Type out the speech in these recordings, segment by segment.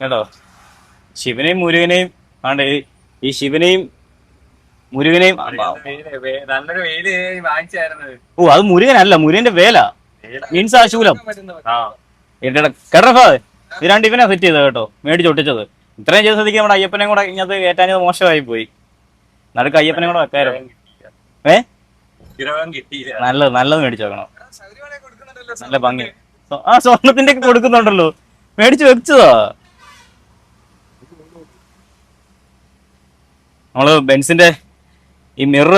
കേട്ടോ. ശിവനെയും മുരുകനെയും ആണ്ട് ഈ ശിവനെയും മുരുകനെയും നല്ലൊരു വെയില് വാങ്ങിച്ചായിരുന്നത്. ഓ അത് മുരുകനല്ല, മുരുകന്റെ വേല മീൻസ് ആ ശൂലം. കേട്ടോ ഇത് രണ്ട് ഇവനാ സെറ്റ് ചെയ്തത് കേട്ടോ, മേടിച്ച് ഒട്ടിച്ചത്. ഇത്രയും ചെയ്ത സ്ഥിതിക്ക് നമ്മുടെ അയ്യപ്പനെയും കൂടെ ഇങ്ങനത്തെ കയറ്റാഞ്ഞത് മോശമായി പോയി. നടുക്ക് അയ്യപ്പനെയും കൂടെ വെക്കായിരുന്നു. നല്ലത് നല്ലത് മേടിച്ചു വെക്കണം, നല്ല ഭംഗി. ആ സ്വർണത്തിന്റെ ഒക്കെ കൊടുക്കുന്നുണ്ടല്ലോ, മേടിച്ചു വെച്ചതാ. നമ്മള് ബെൻസിന്റെ ഈ മിറർ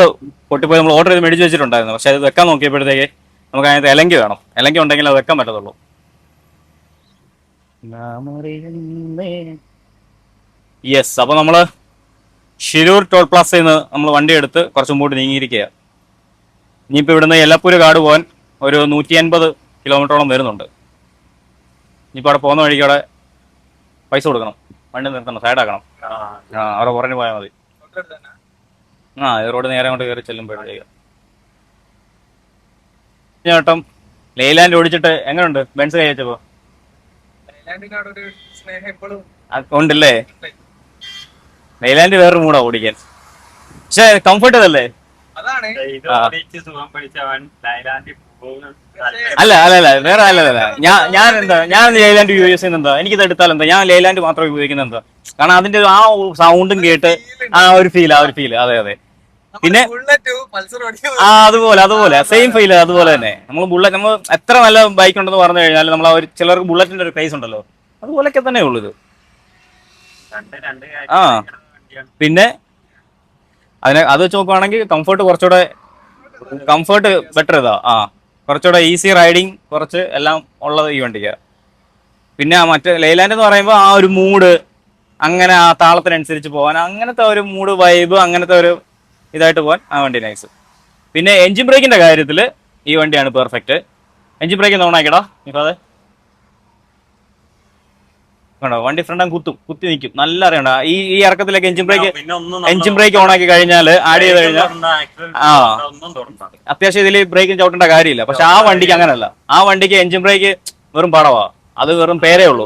പൊട്ടിപ്പോയി നമ്മൾ ഓർഡർ ചെയ്ത് മേടിച്ച് വെച്ചിട്ടുണ്ടായിരുന്നു. പക്ഷെ അത് വെക്കാൻ നോക്കിയപ്പോഴത്തേക്ക് നമുക്ക് അതിനകത്ത് ഇലങ്കി വേണം. ഇലങ്കി ഉണ്ടെങ്കിൽ അത് വെക്കാൻ പറ്റത്തുള്ളൂ. യെസ്, അപ്പൊ നമ്മള് ഷിരൂർ ടോൾ പ്ലാസയിൽ നിന്ന് നമ്മൾ വണ്ടി എടുത്ത് കുറച്ച് മുമ്പോട്ട് നീങ്ങിയിരിക്കുക. ഇനിയിപ്പോൾ ഇവിടുന്ന് എലപ്പൂര് കാട് പോകാൻ ഒരു 150 കിലോമീറ്ററോളം വരുന്നുണ്ട്. ഇനിയിപ്പോൾ അവിടെ പോകുന്ന വഴിക്ക് അവിടെ പൈസ കൊടുക്കണം, വണ്ടി നിർത്തണം, സൈഡാക്കണം. അവിടെ പുറഞ്ഞു പോയാൽ മതി. ഈ റോഡ് നേരെ അങ്ങോട്ട് കയറി ചെല്ലുമ്പോഴത്തേക്ക്. ചേട്ടം ലെയ്ലാൻഡ് ഓടിച്ചിട്ട് എങ്ങനെയുണ്ട് ബെൻസ് കൈ വെച്ചപ്പോ? ഉണ്ടല്ലേ, ലെയ്ലാൻഡ് വേറൊരു മൂടാ ഓടിക്കാൻ. പക്ഷെ കംഫർട്ട് അല്ലേ? അല്ല അല്ല അല്ല വേറെ അല്ലല്ല. ഞാൻ ലെയ്ലാൻഡ് യൂസ് ചെയ്യുന്ന എന്താ, എനിക്കിത് എടുത്താൽ എന്താ, ഞാൻ ലെയ്ലാൻഡ് മാത്രം ഉപയോഗിക്കുന്ന എന്താ, കാരണം അതിന്റെ ആ സൗണ്ടും കേട്ട് ആ ഒരു ഫീൽ. അതെ അതെ. പിന്നെ അതുപോലെ സെയിം ഫീൽ. അതുപോലെ തന്നെ നമ്മൾ ബുള്ളറ്റ്, നമ്മൾ എത്ര നല്ല ബൈക്ക് ഉണ്ടെന്ന് പറഞ്ഞു കഴിഞ്ഞാൽ നമ്മൾ ആ ഒരു ചിലർക്ക് ബുള്ളറ്റിന്റെ ഒരു ക്രൈസ് ഉണ്ടല്ലോ, അതുപോലൊക്കെ തന്നെ ഉള്ളൂ ഇത്. പിന്നെ അത് വെച്ച് നോക്കുവാണെങ്കിൽ കംഫർട്ട് ബെറ്റർ ഇതാ. കുറച്ചുകൂടെ ഈസി റൈഡിങ്, കുറച്ച് എല്ലാം ഉള്ളത് ഈ വണ്ടിക്ക്. പിന്നെ മറ്റേ ലെയ്ലാൻഡ് എന്ന് പറയുമ്പോൾ ആ ഒരു മൂഡ്, അങ്ങനെ ആ താളത്തിനനുസരിച്ച് പോകാൻ, അങ്ങനത്തെ ഒരു മൂഡ് വൈബ്, അങ്ങനത്തെ ഒരു ഇതായിട്ട് പോകാൻ ആ വണ്ടി നൈസ്. പിന്നെ എഞ്ചിൻ ബ്രേക്കിന്റെ കാര്യത്തിൽ ഈ വണ്ടിയാണ് പെർഫെക്റ്റ്. എഞ്ചിൻ ബ്രേക്ക് ഓൺ ആക്കിടാ ഇപ്പൊ. അതെ കണ്ടോ, വണ്ടി ഫ്രണ്ട് കുത്തി നിൽക്കും, നല്ല അറിയണ്ട. ഈ ഇറക്കത്തിലേക്ക് എഞ്ചിൻ ബ്രേക്ക് ഓൺ ആക്കി കഴിഞ്ഞാൽ, ആഡ് ചെയ്ത് കഴിഞ്ഞാൽ അത്യാവശ്യം ഇതിൽ ബ്രേക്കിന് ചവിട്ടേണ്ട കാര്യമില്ല. പക്ഷെ ആ വണ്ടിക്ക് അങ്ങനല്ല. ആ വണ്ടിക്ക് എഞ്ചിൻ ബ്രേക്ക് വെറും പടവാ, അത് വെറും പേരേ ഉള്ളൂ.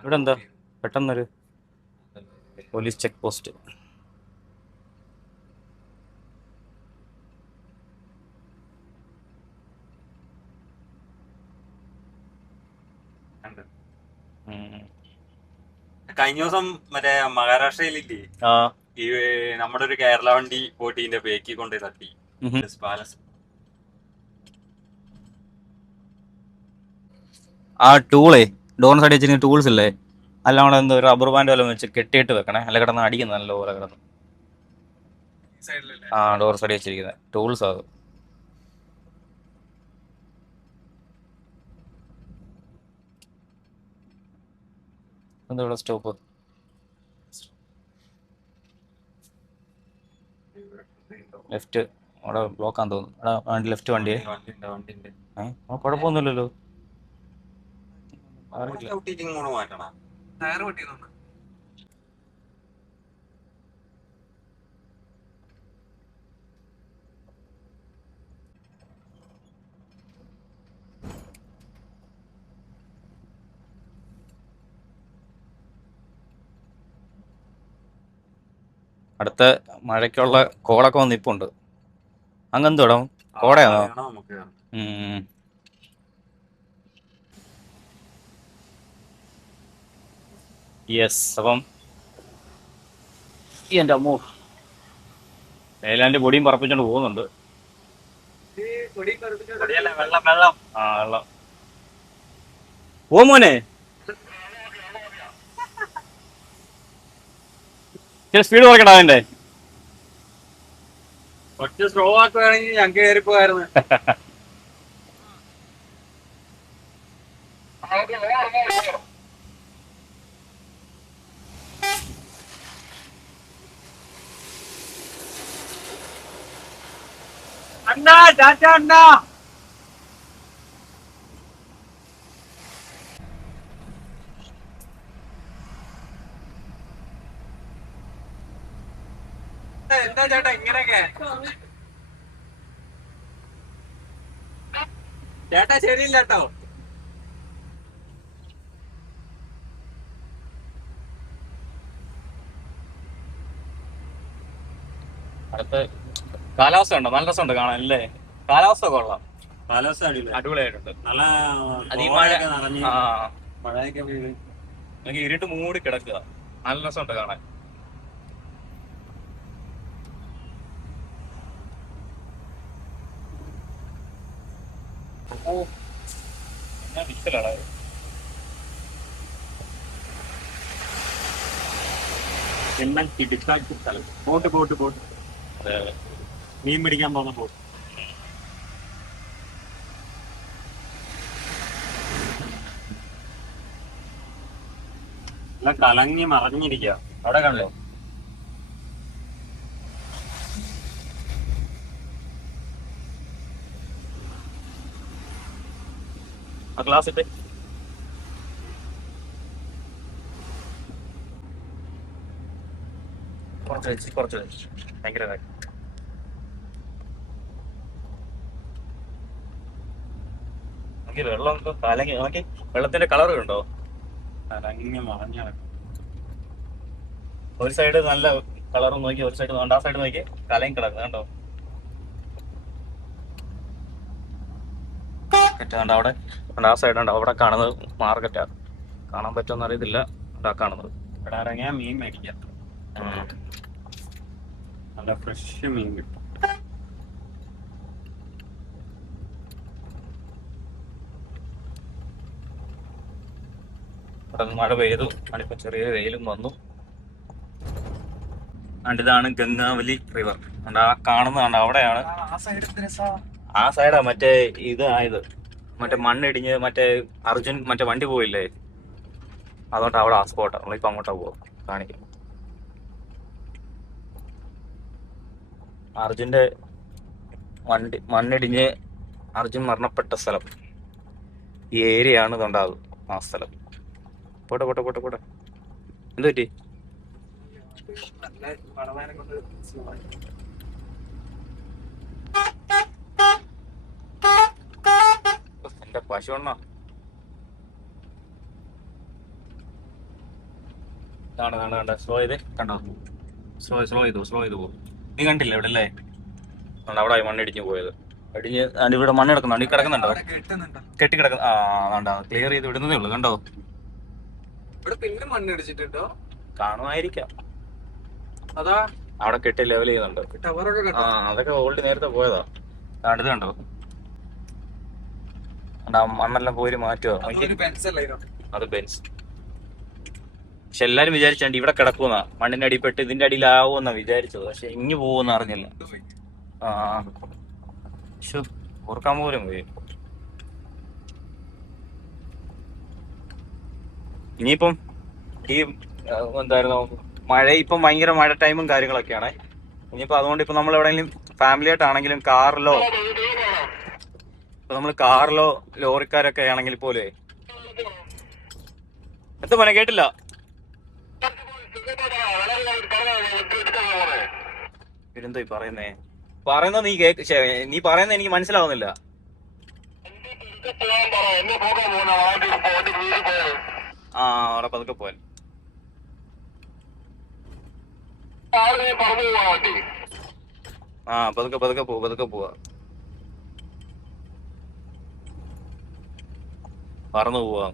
ഇവിടെ എന്താ പെട്ടെന്നൊരു പോലീസ് ചെക്ക് പോസ്റ്റ്. കഴിഞ്ഞ ദിവസം മറ്റേ മഹാരാഷ്ട്രയിലില്ലേ, ഈ നമ്മുടെ ഒരു കേരള വണ്ടി പോട്ടീന്റെ ബേക്കി കൊണ്ട് തട്ടി പാലസ്. ആ ടൂളേ ഡോറിന് സൈഡ് വെച്ചിരിക്കുന്ന ടൂൾസ് ഇല്ലേ, അല്ല അവിടെ എന്തോ റബ്ബർ ബാൻഡ് വല്ലതും വെച്ച് കെട്ടിയിട്ട് വെക്കണേ, അല്ല കിടന്ന് അടിക്കുന്ന നല്ല പോലെ കിടന്ന്. ഡോർ സൈഡ് വെച്ചിരിക്കുന്നത് ടൂൾസ് അത്. എന്താ ഇവിടെ സ്റ്റോപ്പ്? ലെഫ്റ്റ് അവിടെ ബ്ലോക്കാന്ന് തോന്നുന്നു. വണ്ടി ലെഫ്റ്റ് വണ്ടിയെ കുഴപ്പമൊന്നുമില്ലല്ലോ. അടുത്ത മഴയ്ക്കുള്ള കോടൊക്കെ വന്ന് നിപ്പുണ്ട്. അങ്ങെന്തോടം കോടയാണോ? യെസ്. അപ്പം എൻ്റെ അമ്മോ, ലെയ്ലാൻഡ് പൊടിയും പറപ്പിച്ചോണ്ട് പോകുന്നുണ്ട്. വെള്ളം ഓ മോനെ, സ്പീഡ് കുറയ്ക്കടാ അതിന്റെ. കുറച്ച് സ്ലോ ആക്കുകയാണെങ്കിൽ ഞാൻ കയറിപ്പോയായിരുന്നു. അണ്ണാ ടാറ്റ അണ്ണാ. എന്താ ചേട്ടാ ഇങ്ങനെയൊക്കെ? ചേട്ടാ ശരിയില്ല കേട്ടോ. അടുത്ത കാലാവസ്ഥ ഉണ്ടോ? നല്ല രസമുണ്ട് കാണാൻ അല്ലേ? കാലാവസ്ഥ കൊള്ളാം, കാലാവസ്ഥ അടിപൊളിയായിട്ടുണ്ട്. നല്ല മഴയൊക്കെ നിറഞ്ഞ് മഴയൊക്കെ പെയ്ത് എനിക്ക് ഇരുട്ട് മൂടി കിടക്കുക. നല്ല രസമുണ്ട് കാണാൻ. ഞാൻ വിക്കലാണ് എല്ലാം തിടുക്കാക്കി സ്ഥലം. ബോട്ട് മീൻ പിടിക്കാൻ പോകുന്ന ബോട്ട്. എല്ലാം കലങ്ങി മറിഞ്ഞിരിക്കുക. അവിടെ കണ്ടോ? ആ ഗ്ലാസ് ഇട്ട് കുറച്ച് വെച്ച് ഭയങ്കര വെള്ളം കലങ്ങി നോക്കി. വെള്ളത്തിന്റെ കളർ കണ്ടോ? കലങ്ങി മറിഞ്ഞ ഒരു സൈഡ് നല്ല കളർ നോക്കി, ഒരു സൈഡ് ആ സൈഡ് നോക്കി കലങ്ങി കിടക്കുന്നത് കണ്ടോ? കണ്ടോ അവിടെ? ആ സൈഡ് ഉണ്ടോ? അവിടെ കാണുന്നത് മാർക്കറ്റാ. കാണാൻ പറ്റുമെന്ന് അറിയത്തില്ല. അവിടെ കാണുന്നത്. ഇവിടെ ഇറങ്ങിയാൽ മീൻ മേടിക്കാം. നല്ല ഫ്രഷ് മീൻ കിട്ടും. ഇവിടെ മഴ പെയ്തു, അണിപ്പോ ചെറിയ വെയിലും വന്നു. ഇതാണ് ഗംഗാവലി റിവർ. ആ കാണുന്നതാണ്, അവിടെയാണ്. ആ സൈഡാ മറ്റേ ഇത് ആയത്, മറ്റേ മണ്ണിടിഞ്ഞ് മറ്റേ അർജുൻ മറ്റേ വണ്ടി പോയില്ലേ, അതുകൊണ്ട് അവിടെ ആ സ്പോട്ടാ. നമ്മളിപ്പോ അങ്ങോട്ടാ പോവാ കാണിക്കാം. അർജുന്റെ വണ്ടി മണ്ണിടിഞ്ഞ് അർജുൻ മരണപ്പെട്ട സ്ഥലം ഈ ഏരിയ ആണ്. ഇതുണ്ടാകും ആ സ്ഥലം. പോട്ടെ പോട്ടെ പോട്ടെ പോട്ടെ. എന്ത് പറ്റി? എന്റെ പശു എണ്ണ കാണ സ്ലോ ചെയ്ത് കണ്ടോ? സ്ലോ ചെയ്ത് പോകും. നീ കണ്ടില്ല ഇവിടെ അല്ലേ? അവിടെ മണ്ണിടിഞ്ഞ് പോയത്. ഇടിഞ്ഞ് ഇവിടെ മണ്ണ് കിടക്കുന്നുണ്ട്. ഈ കിടക്കുന്നുണ്ടോ? കെട്ടി കിടക്കുന്ന. ആ ക്ലിയർ ചെയ്ത് വിടുന്നതേ ഉള്ളു. കണ്ടോ? പിന്നെ മണ്ണിടിച്ചിട്ടുണ്ടോ? കാണുമായിരിക്കാം. അതാ അവിടെ കെട്ടി ലെവൽ ചെയ്യുന്നുണ്ട്. അതൊക്കെ ഓൾഡ് നേരത്തെ പോയതാ. ഇത് കണ്ടോ? മണ്ണെല്ലാം കോരി മാറ്റുക. അത് ബെൻസ്. പക്ഷെ എല്ലാരും വിചാരിച്ചാണ്ട് ഇവിടെ കിടക്കുന്ന മണ്ണിന്റെ അടിപ്പെട്ട് ഇതിന്റെ അടിയിലാവുമെന്നാ വിചാരിച്ചത്. പക്ഷെ ഇങ്ങ് പോകുമെന്ന് അറിഞ്ഞില്ല. ഓർക്കാൻ പോലും പോയി. ഇനിയിപ്പം ഈ എന്തായിരുന്നു മഴ, ഇപ്പം ഭയങ്കര മഴ ടൈമും കാര്യങ്ങളൊക്കെയാണ്. ഇനിയിപ്പോ അതുകൊണ്ട് ഇപ്പൊ നമ്മൾ എവിടെയെങ്കിലും ഫാമിലി ആയിട്ടാണെങ്കിലും കാറിലോ, ഇപ്പൊ നമ്മൾ കാറിലോ ലോറിക്കാരൊക്കെ ആണെങ്കിൽ പോലെ എന്താ പോലെ കേട്ടില്ല. ഇതെന്തോ പറയുന്നത് നീ പറയുന്നത് എനിക്ക് മനസ്സിലാവുന്നില്ല. അവിടെ പതുക്കെ പോവാൻ. പതുക്കെ പോവാ. പറന്നു പോവാ.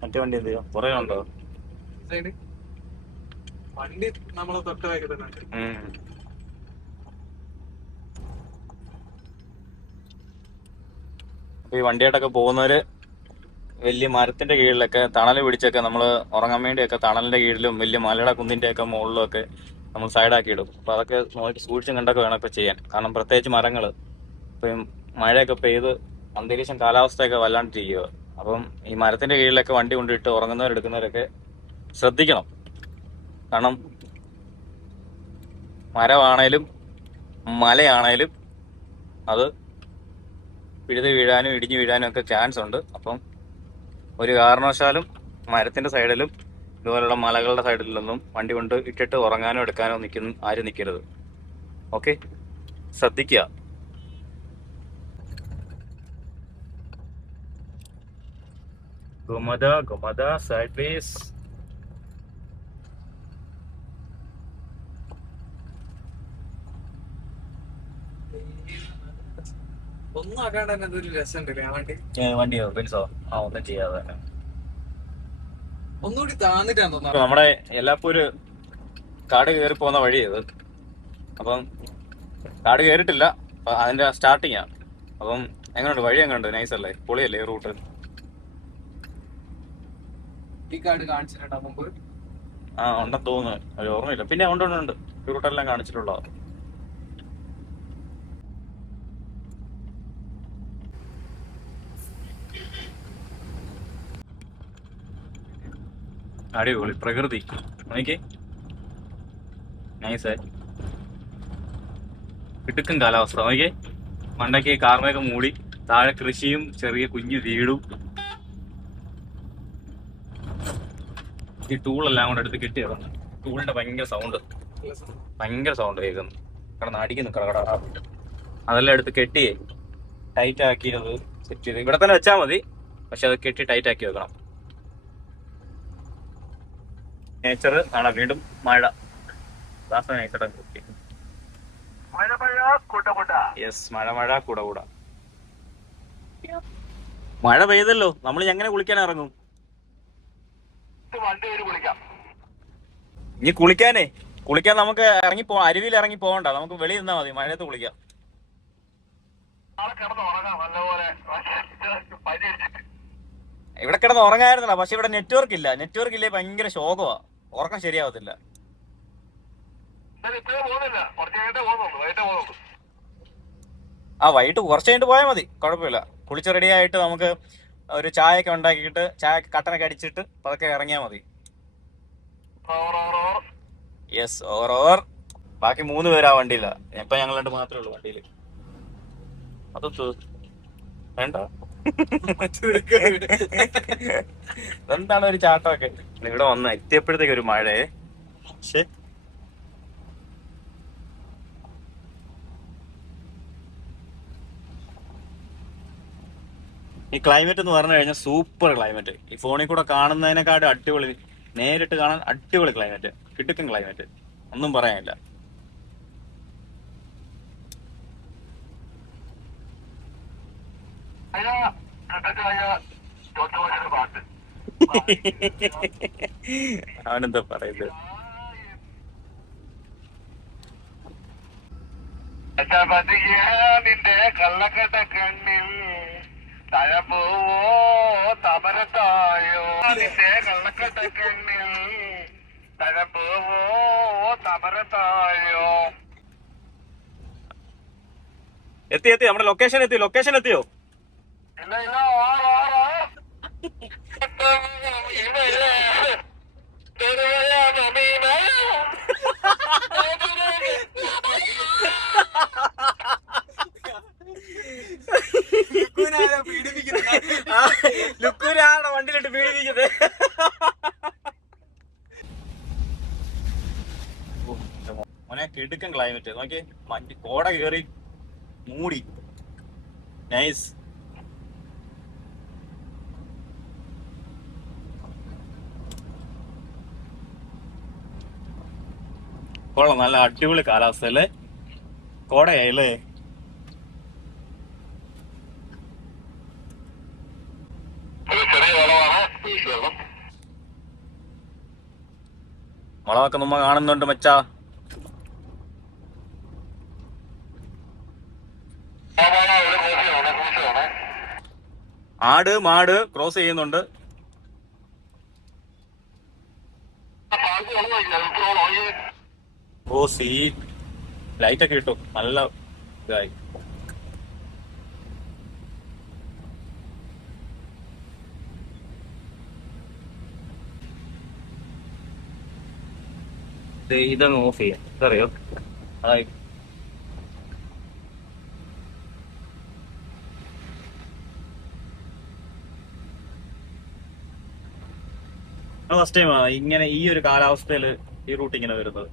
മറ്റേ വണ്ടി എന്ത് ചെയ്യാം? കുറെ ഉണ്ടോ? വണ്ടി നമ്മള് തൊട്ട് വെക്കുന്നുണ്ട്. ഈ വണ്ടിയായിട്ടൊക്കെ പോകുന്നവര് വലിയ മരത്തിന്റെ കീഴിലൊക്കെ തണൽ പിടിച്ചൊക്കെ നമ്മൾ ഉറങ്ങാൻ വേണ്ടിയൊക്കെ തണലിന്റെ കീഴിലും വലിയ മലയുടെ കുന്നിന്റെ ഒക്കെ മുകളിലും ഒക്കെ നമ്മൾ സൈഡാക്കി ഇടും. അപ്പൊ അതൊക്കെ നോക്കി സൂക്ഷിച്ചും കണ്ടൊക്കെ വേണം ഇപ്പൊ ചെയ്യാൻ. കാരണം പ്രത്യേകിച്ച് മരങ്ങള് ഇപ്പം മഴയൊക്കെ പെയ്ത് അന്തരീക്ഷം കാലാവസ്ഥയൊക്കെ വല്ലാണ്ട് ചെയ്യുക. അപ്പം ഈ മരത്തിന്റെ കീഴിലൊക്കെ വണ്ടി കൊണ്ടിട്ട് ഉറങ്ങുന്നവരെടുക്കുന്നവരൊക്കെ ശ്രദ്ധിക്കണം. കാരണം മരമാണേലും മലയാണേലും അത് പിഴുത് വീഴാനും ഇടിഞ്ഞു വീഴാനും ഒക്കെ ചാൻസ് ഉണ്ട്. അപ്പം ഒരു കാരണവശാലും മരത്തിന്റെ സൈഡിലും ഇതുപോലുള്ള മലകളുടെ സൈഡിലൊന്നും വണ്ടി കൊണ്ട് ഇട്ടിട്ട് ഉറങ്ങാനോ എടുക്കാനോ ആരും നിൽക്കരുത്. ഓക്കെ, ശ്രദ്ധിക്കുക. ഗോമത സൈഡ് പ്ലീസ്. ഒന്നും ആക്കാണ്ട് തന്നെ അതൊരു രസമുണ്ടല്ലേ ആ വണ്ടി. വണ്ടിയോ ബെൻസോ ഒന്നും ചെയ്യാതെ തന്നെ ഒന്നുകൂടി താന്നിട്ടാന്ന് തോന്നുന്നു. നമ്മുടെ എല്ലാപ്പൂര് കാട് കയറി പോകുന്ന വഴിയത്. അപ്പം കാട് കയറിയിട്ടില്ല, അതിന്റെ സ്റ്റാർട്ടിങ്ങാ. അപ്പം എങ്ങനെയുണ്ട് വഴി? എങ്ങനെയുണ്ട്? നൈസല്ലേ? പൊളിയല്ലേ റൂട്ട്? ഈ കാർഡ് കാണിച്ചിട്ടുണ്ടോ മുമ്പ്? ഉണ്ടെന്ന് തോന്നുന്നു, ഒരു ഓർമ്മയില്ല. പിന്നെ ഉണ്ട് ഈ റൂട്ടെല്ലാം കാണിച്ചിട്ടുള്ളതാ. അടിപൊളി പ്രകൃതി, നോക്കിയേ, നൈസായി കിടുക്കും കാലാവസ്ഥ. നോക്കിയേ, മണ്ടയ്ക്ക് കാർമേഘം മൂടി, താഴെ കൃഷിയും ചെറിയ കുഞ്ഞു വീടും. ഈ ടൂളെല്ലാം കൂടെ എടുത്ത് കിട്ടിയത്. ടൂളിന്റെ ഭയങ്കര സൗണ്ട് കേൾക്കുന്നു, കിടന്ന് അടിക്കുന്നു കടകട. അതെല്ലാം എടുത്ത് കെട്ടിയേ ടൈറ്റ് ആക്കി അത് സെറ്റ് ചെയ്ത് ഇവിടെ തന്നെ വെച്ചാൽ മതി. പക്ഷെ അത് കെട്ടി ടൈറ്റ് ആക്കി വെക്കണം. നേച്ചർ ആണ്. വീണ്ടും മഴ. യെസ്, മഴ കൂട. മഴ പെയ്തല്ലോ, നമ്മൾ എങ്ങനെ കുളിക്കാൻ ഇറങ്ങും? ഇനി കുളിക്കാൻ നമുക്ക് അരുവിയിൽ ഇറങ്ങി പോകണ്ട, നമുക്ക് വെളിയിൽ നിന്നാ മതി, മഴയത്ത് കുളിക്കാം. ഇവിടെ കിടന്ന് ഉറങ്ങായിരുന്നില്ല, പക്ഷെ ഇവിടെ നെറ്റ്വർക്ക് ഇല്ലേ ഭയങ്കര ശോകമാ, ഉറക്കം ശരിയാവത്തില്ല. വൈകിട്ട് കുറച്ച് കഴിഞ്ഞിട്ട് പോയാൽ മതി, കുഴപ്പമില്ല. കുളിച്ച് റെഡി ആയിട്ട് നമുക്ക് ഒരു ചായയൊക്കെ ഉണ്ടാക്കിയിട്ട് കട്ടനൊക്കെ അടിച്ചിട്ട് അതൊക്കെ ഇറങ്ങിയാൽ മതി. Yes, over. ബാക്കി 3 പേരാ വണ്ടിയില്ല. ഇപ്പൊ ഞങ്ങൾ 2 മാത്രമേ ഉള്ളൂ വണ്ടിയിൽ. അതൊത്ത് വേണ്ട. എന്താണ് ഒരു ചാട്ടമൊക്കെ? ഇവിടെ വന്ന് എത്തിയപ്പോഴത്തേക്ക് ഒരു മഴയെ. പക്ഷെ ഈ ക്ലൈമറ്റ് എന്ന് പറഞ്ഞു കഴിഞ്ഞാൽ സൂപ്പർ ക്ലൈമറ്റ്. ഈ ഫോണിൽ കൂടെ കാണുന്നതിനെക്കാട്ടും അടിപൊളി, നേരിട്ട് കാണാൻ അടിപൊളി ക്ലൈമറ്റ്, കിടുക്കൻ ക്ലൈമറ്റ്, ഒന്നും പറയാനില്ല. അവനെന്താ പറയുന്നത്? നിന്റെ കള്ളക്കട്ട കണ്ണിൽ തഴമ്പൂവോ തമരത്തായോ, നിന്റെ കള്ളക്കട്ട കണ്ണിൽ തഴമ്പൂവോ തമരത്തായോ. എത്തി നമ്മുടെ ലൊക്കേഷൻ എത്തിയോ? ഇല്ല ലുക്കൂരാണ് വണ്ടിയിലിട്ട് പീഡിപ്പിക്കുന്നത്. മോനെ കിടുക്കൻ ക്ലൈമറ്റ് നോക്കി, കോട കയറി മൂടി. നൈസ്. കൊള്ളാം, നല്ല അടിപൊളി കാലാവസ്ഥയല്ലേ? കോടയായില്ലേ? വളമൊക്കെ നമ്മ കാണുന്നുണ്ട് മച്ചാ. ആട് മാട് ക്രോസ് ചെയ്യുന്നുണ്ട്. ലൈറ്റൊക്കെ കിട്ടും, നല്ല ഇതായി. ഇതങ്ങ് ഓഫ് ചെയ്യാം, ഇതറിയോ? അതായി ഫസ്റ്റ് ടൈം ഇങ്ങനെ ഈ ഒരു കാലാവസ്ഥയിൽ ഈ റൂട്ട് ഇങ്ങനെ വരുന്നത്.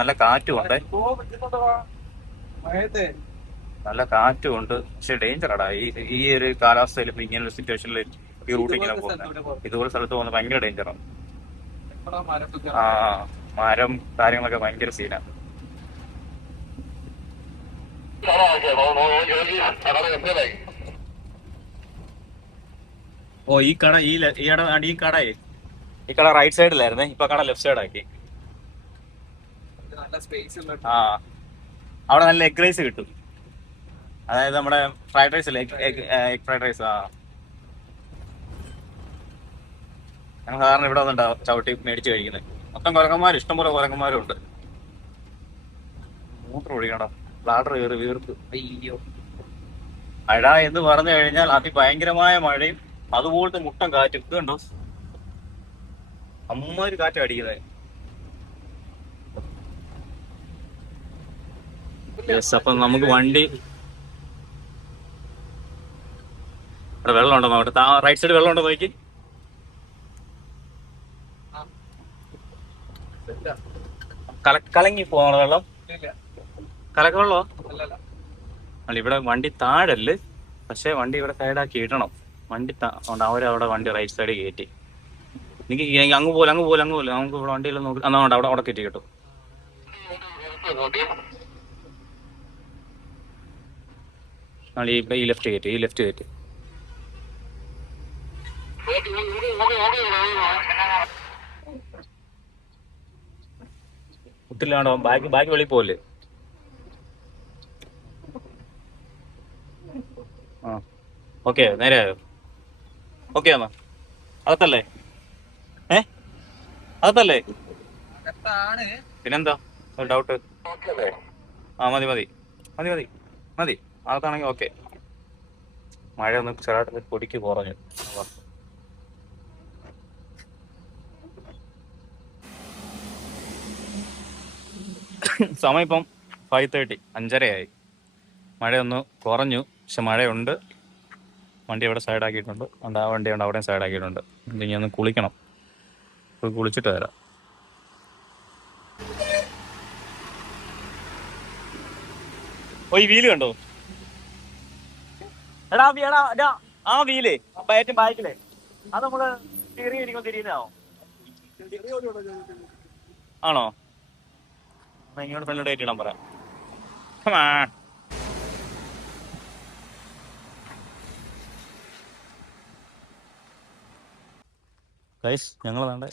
നല്ല കാറ്റും ഉണ്ട്, നല്ല കാറ്റും ഉണ്ട്. പക്ഷെ ഡേഞ്ചറാടാ ഈ ഒരു കാലാവസ്ഥയിൽ ഇപ്പൊ ഇങ്ങനെ ഒരു സിറ്റുവേഷനിൽ ഈ റൂട്ട് ഇങ്ങനെ പോകുന്നത്, ഇതുപോലെ സ്ഥലത്ത് പോകുന്നത് ഭയങ്കര ഡേഞ്ചറാണ്. ആ മരം കാര്യങ്ങളൊക്കെ ഭയങ്കര സീനാണ്. ഓ ഈ കട ഈ കട റൈറ്റ് സൈഡിലായിരുന്നേ, ഇപ്പൊ കട ലെഫ്റ്റ് സൈഡ് ആക്കി. ആ അവിടെ നല്ല എഗ് റൈസ് കിട്ടും, അതായത് നമ്മുടെ ഫ്രൈഡ് റൈസ് അല്ലേ, എഗ് ഫ്രൈഡ് റൈസ്. ആ ഞങ്ങൾ സാധാരണ ഇവിടെ വന്നിട്ടാ ചവിട്ടി മേടിച്ച് കഴിക്കുന്നത്. മൊത്തം കുരങ്ങന്മാർ, ഇഷ്ടംപോലെ കുരങ്ങന്മാരും ഉണ്ട്. മൂത്രം ഒഴിക്കണം, ബ്ലാഡർ കയറി വീർത്ത്. അയ്യോ, മഴ എന്ന് പറഞ്ഞു കഴിഞ്ഞാൽ അതിഭയങ്കരമായ മഴയും അതുപോലത്തെ മുട്ടം കാറ്റും. ഇത് കണ്ടോ, അമ്മൊരു കാറ്റ് അടിക്കുന്നത്. അപ്പൊ നമുക്ക് വണ്ടി ഇവിടെ വെള്ളം ഉണ്ടോ നോക്കട്ടെ. റൈറ്റ് സൈഡ് വെള്ളം ഉണ്ടോ നോക്കി. കലങ്ങി പോകണോ വെള്ളം? കലക്ക വെള്ളോ? അല്ല ഇവിടെ വണ്ടി താഴല്ലേ, പക്ഷെ വണ്ടി ഇവിടെ സൈഡാക്കി ഇടണം. വണ്ടി അവരവിടെ വണ്ടി റൈറ്റ് സൈഡ് കയറ്റി. എനിക്ക് അങ്ങ് പോലെ നമുക്ക് ഇവിടെ വണ്ടിയെല്ലാം നോക്കി അന്നാണ്ട് അവിടെ കയറ്റി കിട്ടും. ഈ ലെഫ്റ്റ് കയറ്റി. കുട്ടിലാണോ ബാക്കി വെളിയിൽ പോകല്ലേ? ആ ഓക്കെ, നേരെ ആയോ? ഓക്കെ എന്നാ അകത്തല്ലേ? അകത്തല്ലേ? പിന്നെന്താ ഒരു ഡൗട്ട്? ആ മതി അകത്താണെങ്കിൽ ഓക്കെ. മഴ ഒന്ന് ചെറുതായിട്ട് പൊടിക്ക് കുറഞ്ഞു. സമയം ഇപ്പം 5:30, 5:30 മഴയൊന്ന് കുറഞ്ഞു, പക്ഷെ മഴയുണ്ട്. വണ്ടി അവിടെ സൈഡാക്കിയിട്ടുണ്ട്, ആ വണ്ടിയുണ്ട് അവിടെയും സൈഡാക്കിയിട്ടുണ്ട്. ഇനി ഒന്ന് കുളിക്കണം, പോയി കുളിച്ചിട്ട് വരാം. ഓ ഈ വീല് കണ്ടോ? എടാ ആ വീലേ ഏറ്റവും ബാക്കിലേ അത് നമ്മള് തിരിയുന്നതാണോ? ആണോ? ഇങ്ങോട്ട് ഫ്രണ്ട് ഡേറ്റ് ഇടാൻ പറയാം. ഗൈസ്, ഞങ്ങൾ വേണ്ട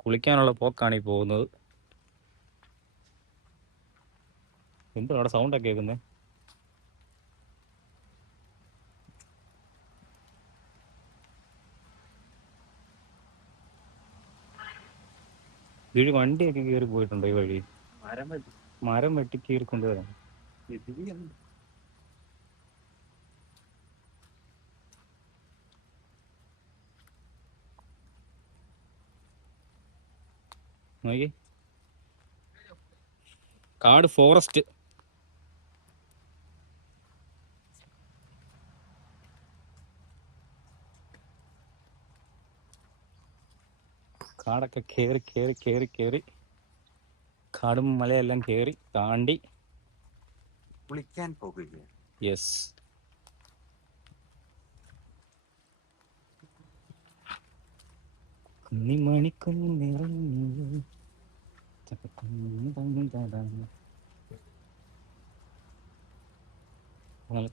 കുളിക്കാനുള്ള പോക്കാണ് ഈ പോകുന്നത്. എന്തോ അവിടെ സൗണ്ടൊക്കെ കേൾക്കുന്നത്. ഈ വണ്ടിയൊക്കെ കയറി പോയിട്ടുണ്ടോ ഈ വഴി? മരം വെട്ടി കയറി കൊണ്ടുവരാം. നോക്കി, കാട് ഫോറസ്റ്റ്. കാടൊക്കെ കേറി കാടും മലയെല്ലാം കേറി താണ്ടി കുളിക്കാൻ പോകില്ല. യെസ്,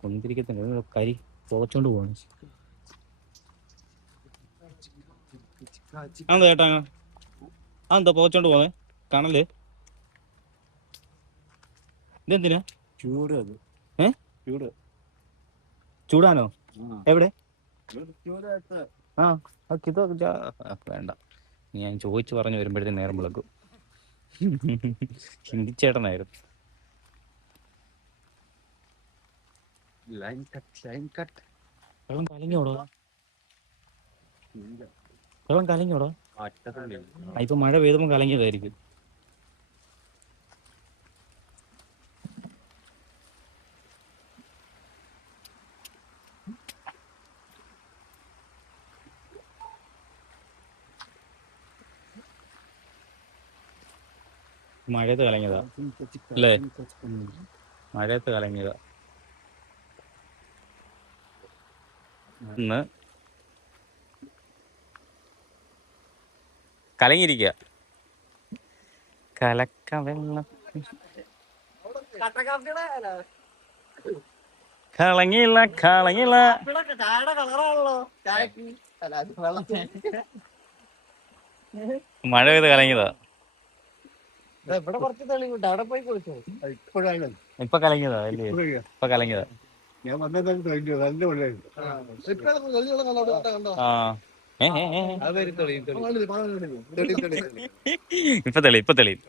കൊണ്ടിരിക്കത്തില്ല, കരി തോച്ചോണ്ട് പോവാണ്. അതെന്താ ചേട്ടാ, അതെന്താ പോച്ചോണ്ട് പോന്നെ കാണല്ലേ? ഇതെന്തിനാ? ചൂട്. ചൂടാനോ? എവിടെ? ആ വേണ്ട, ഞാൻ ചോദിച്ചു പറഞ്ഞു വരുമ്പോഴത്തേക്ക് നേരം വിളക്കും. ഹിന്ദിച്ചേട്ടനായിരുന്നു. വെള്ളം കലങ്ങിയോടോ? ഇപ്പൊ മഴ പെയ്തപ്പോ കലങ്ങിയതായിരിക്കും. മഴയത്ത് കലങ്ങിയതാ അല്ലേ? മഴയത്ത് കലങ്ങിയതാ. ഇന്ന് കലങ്ങിയിരിക്കുക. കലക്ക വെള്ളം കളങ്ങില്ല കളങ്ങില്ല. മഴ പെയ്ത് കലങ്ങിയതാ. ഇപ്പൊ കലങ്ങിയതാ അല്ലേ? ഇപ്പൊ കലങ്ങിയതാ. ആ ഇപ്പൊ തെളിയും.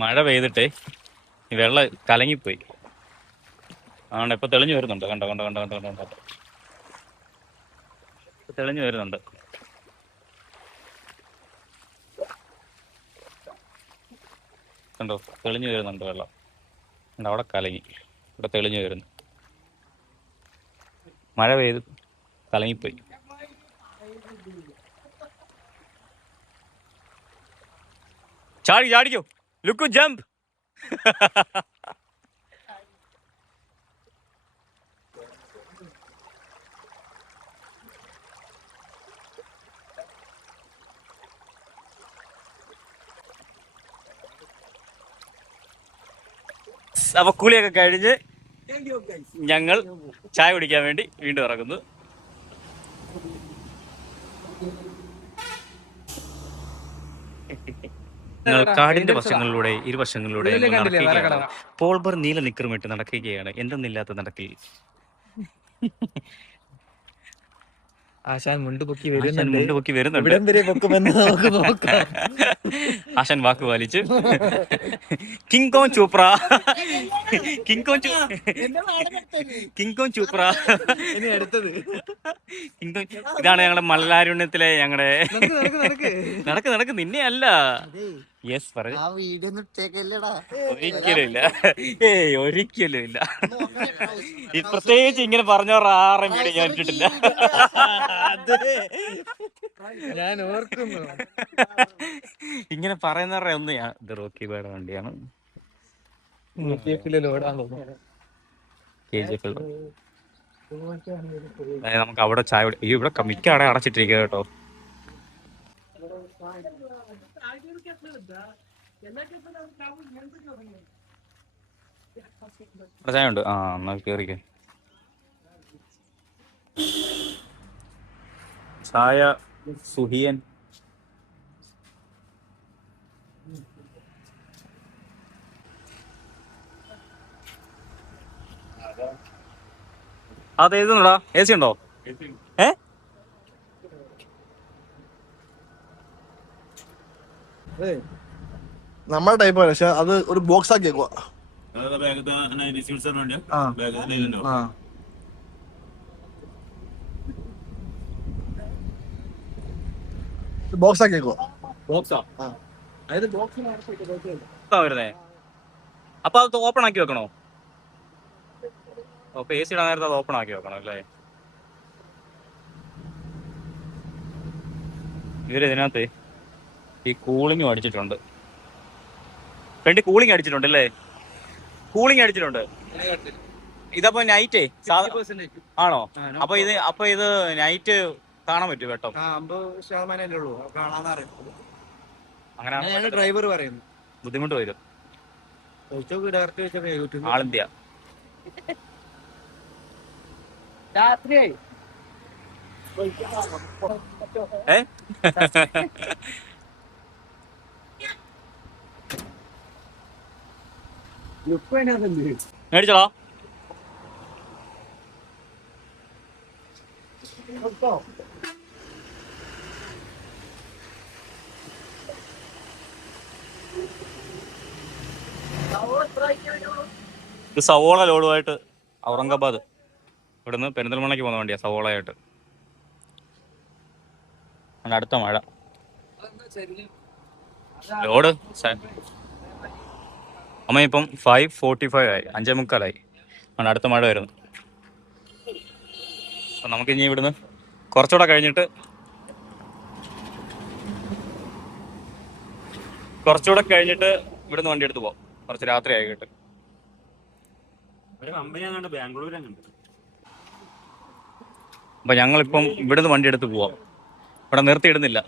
മഴ പെയ്തിട്ടേ ഈ വെള്ളം കലങ്ങിപ്പോയി. ആണ്ട് ഇപ്പൊ തെളിഞ്ഞു വരുന്നുണ്ട്. കണ്ടോ തെളിഞ്ഞു വരുന്നുണ്ട്. കണ്ടോ തെളിഞ്ഞു വരുന്നുണ്ട് വെള്ളം. അവിടെ കലങ്ങി, ഇവിടെ തെളിഞ്ഞു വരുന്നു. മഴ പെയ്ത് കലങ്ങിപ്പോയി. ചാടിക്കോ, ലുക്കു ജമ്പ്. അപ്പൊ കുളിയൊക്കെ കഴിഞ്ഞ് ഞങ്ങൾ ചായ കുടിക്കാൻ വേണ്ടി വീണ്ടും ഇറങ്ങുന്നു. ഞങ്ങൾ കാടിന്റെ ഇരുവശങ്ങളിലൂടെ പോൾബർ നീല നിക്കറുമിട്ട് നടക്കുകയാണ്. എന്തെന്നില്ലാത്ത നടക്കിൽ. ആശാൻ മുണ്ട് പൊക്കി വരുന്നുണ്ട്. ആശാൻ വാക്ക് പാലിച്ച് കിങ് കോങ് ചൂപ്ര. ഇതാണ് ഞങ്ങളുടെ മലലാരുണ്യത്തിലെ ഞങ്ങളുടെ നടക്ക് നിന്നെ അല്ല. യെസ് പറ. ഒരിക്കലും ഇല്ല. പ്രത്യേകിച്ച് ഇങ്ങനെ പറഞ്ഞവർ ആരും വീട് ഞാൻ ഇട്ടിട്ടില്ല. ഞാൻ ഓർക്കുന്നു. ഇങ്ങനെ പറയുന്നവരുടെ ഒന്ന് ഇത് റോക്കി ബേയുടെ വണ്ടിയാണ്. നമുക്ക് അവിടെ ചായ ഇവിടെ മിക്ക അവിടെ അടച്ചിട്ടിരിക്കുക കേട്ടോ. ചായ ഉണ്ട്. എന്നാ കേറിക്ക. ചായ സുഹിയൻ. അത് എഴുതുന്നുടാ. എ സി ഉണ്ടോ? നമ്മുടെ ടൈപ്പ് പക്ഷെ അത് ഒരു ബോക്സ് ആക്കിയേക്കുവാ. ബോക്സ് ആക്കിയേക്കുവാ. വരുന്നേ. അപ്പൊ അത് ഓപ്പൺ ആക്കി വെക്കണോ? അപ്പൊ എ സി ഇടാൻ നേരത്തെ അത് ഓപ്പൺ ആക്കി വെക്കണം അല്ലേ? ഇവര് ഇതിനകത്ത് ഈ കൂളിംഗ് അടിച്ചിട്ടുണ്ട്. ഫ്രണ്ട് കൂളിംഗ് അടിച്ചിട്ടുണ്ട് അല്ലേ? കൂളിംഗ് അടിച്ചിട്ടുണ്ട്. ഇതപ്പോ നൈറ്റേ ആണോ? അപ്പൊ ഇത് നൈറ്റ് കാണാൻ പറ്റും കേട്ടോ. 50% ഉള്ളൂ അങ്ങനെ ഡ്രൈവർ പറയുന്നു. ബുദ്ധിമുട്ട് വരും. ആളിന്ത്യ രാത്രിയായി. മേടിച്ചോളാ. ഇത് സവോള ലോഡുമായിട്ട് ഔറംഗാബാദ് ഇവിടുന്ന് പെരിന്തൽമണ്ണയ്ക്ക് പോകുന്ന വണ്ടിയാ. സവോളയായിട്ട്. അടുത്ത മഴ ലോഡ് അമ്മ ഇപ്പം 5:45 ആയി. 5:45 അടുത്ത മഴ വരുന്നു. അപ്പം നമുക്കിനി ഇവിടുന്ന് കുറച്ചുകൂടെ കഴിഞ്ഞിട്ട് കുറച്ചുകൂടെ കഴിഞ്ഞിട്ട് ഇവിടുന്ന് വണ്ടി എടുത്ത് പോവാം. കുറച്ച് രാത്രി ആയിട്ട്. ഒരു കമ്പനി അങ്ങോട്ട് ബാംഗ്ലൂർ അങ്ങോട്ട്. അപ്പൊ ഞങ്ങളിപ്പം ഇവിടുന്ന് വണ്ടി എടുത്ത് പോവാം. ഇവിടെ നിർത്തിയിടുന്നില്ല.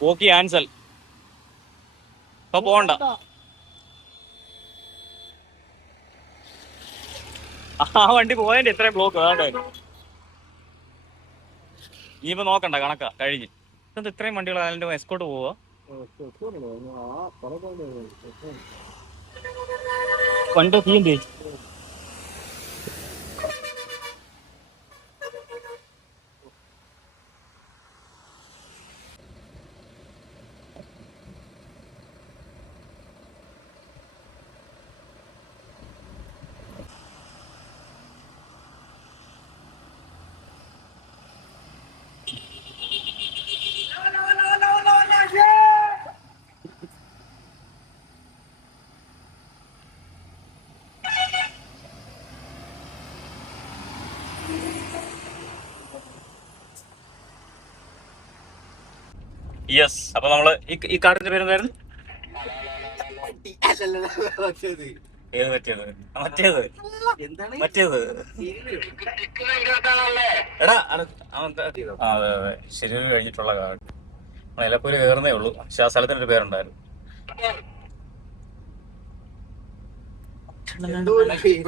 പോക്കി ആൻസൽ ഇപ്പൊ പോണ്ട. ആ വണ്ടി പോയതിന്റെ ഇത്രയും ബ്ലോക്ക് വേണ്ടായിരുന്നു. ഇനിയിപ്പോ നോക്കണ്ട, കണക്കാ കഴിഞ്ഞ്. ഇതെന്താ ഇത്രയും വണ്ടികൾ അതിന്റെ എസ്കോട്ട് പോവാ? വണ്ടി തീയന്തേ? യെസ്. അപ്പൊ നമ്മള് ഈ കാർഡിന്റെ പേരെന്തായിരുന്നു? ഏത് പറ്റിയത്? മറ്റേത് എടാ അതെ അതെ ശരി കഴിഞ്ഞിട്ടുള്ള കാർഡ്. എലപ്പൂര് കയറുന്നേ ഉള്ളൂ. പക്ഷെ ആ സ്ഥലത്തിനൊരു പേരുണ്ടായിരുന്നു.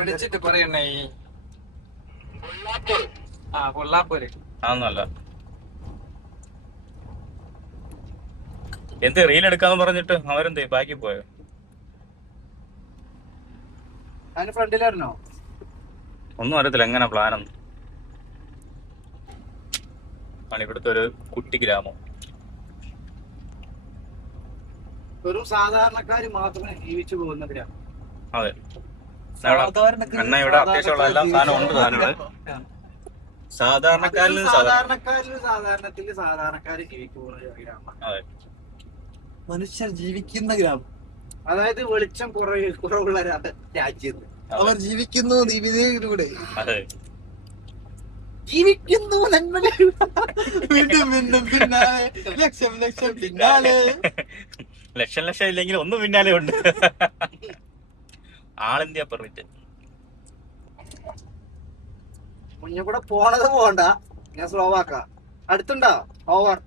വിളിച്ചിട്ട് പറയണേ. കൊള്ളാപ്പോര് അതൊന്നല്ല. എന്ത് റീൽ എടുക്കാന്ന് പറഞ്ഞിട്ട് അവരെന്തേ ബാക്കി പോയോ? അതിന് ഫ്രണ്ടിലായിരുന്നോ? ഒന്നും അറിയത്തില്ല എങ്ങനെ പ്ലാനൊന്നും. ആണ് ഇവിടുത്തെ ഒരു കുട്ടി ഗ്രാമം. വെറും സാധാരണക്കാര് മാത്രമേ ജീവിച്ചു പോകുന്ന ഗ്രാമം. അതെ. എന്നാ ഇവിടെ അത്യാവശ്യമുള്ള എല്ലാ സാധനം ഉണ്ട്. സാധനങ്ങള് സാധാരണക്കാരിൽ സാധാരണക്കാര് ജീവിക്കുന്ന ഗ്രാമം. അതെ. മനുഷ്യർ ജീവിക്കുന്ന ഗ്രാമം. അതായത് വെളിച്ചം കുറവുള്ള രാജ്യം. അവർ ജീവിക്കുന്നു ജീവിതയിലൂടെ. അതെ. ജീവിക്കുന്നു വീണ്ടും വീണ്ടും പിന്നാലെ ലക്ഷം ലക്ഷം പിന്നാലെ. ലക്ഷം ലക്ഷം ഇല്ലെങ്കിൽ ഒന്നും പിന്നാലെ ഉണ്ട്. ആൾ ഇന്ത്യ പെർമിറ്റ്. മുന്നേ കൂടെ പോണത് പോണ്ട, ഞാൻ സ്ലോ ആക്കാം. അടുത്തുണ്ടോ? ഓവർ.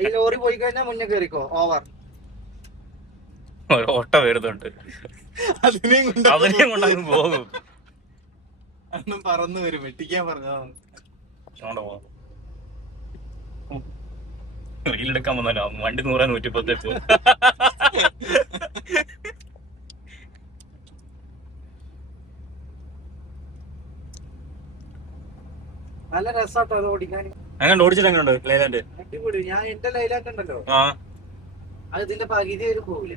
ഈ ലോറി പോയി കഴിഞ്ഞാൽ മുന്നേ കയറിക്കോ. ഓവർ. ഓട്ട വരുന്നുണ്ട്. അതിനെയും കൊണ്ടങ്ങ് പോകും. അന്നും പറന്നു വരും. വെട്ടിക്കാൻ പറഞ്ഞതാണ്. റീലെടുക്കാൻ വന്നല്ലോ. വണ്ടി 100-110 പോകും. നല്ല രസാട്ടോ അത് ഓടിക്കാൻ. അങ്ങനെ ഓടിച്ചിട്ട് എങ്ങനെയുണ്ട് ലൈലാൻഡ്? അടിപൊളി. ഞാൻ എന്റെ ലൈലാൻഡ് ഉണ്ടല്ലോ, ആ അത് ഇതിന്റെ പകുതി വരെ പോവില്ല.